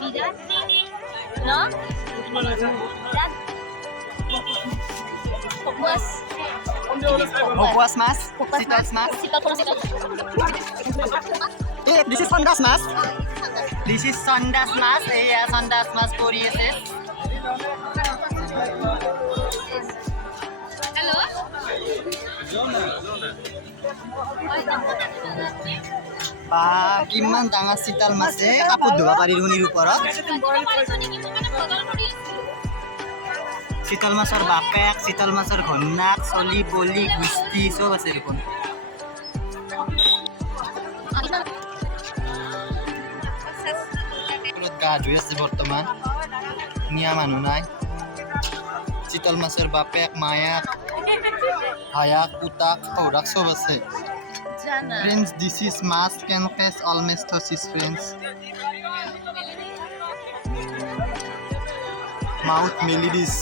Birat. No? Birat. Pukwas. Hopwas mas. Pukwas Sitals mas. Sital ko na sital. This is Sondas mas. This is Sondas mas. Sondas mas Poriasis. Hello? Ba কিমান ডাঙৰ চিতাল মাছে কাপোৰ ধুব পাৰি ৰুনিৰ ওপৰত চিতল মাছৰ বাপেক চিতল মাছৰ ঘৈণাক চলি বলি গুষ্টি চব আছে দেখোন গা ধুই আছে বৰ্তমান ধুনীয়া মানুহ নাই চিতল মাছৰ বাপেক মায়াক ভায়াক পুতাক সৌৰাক চব আছে Friends, this is Mas Cancas Almestosis, friends. Mouth Melidis.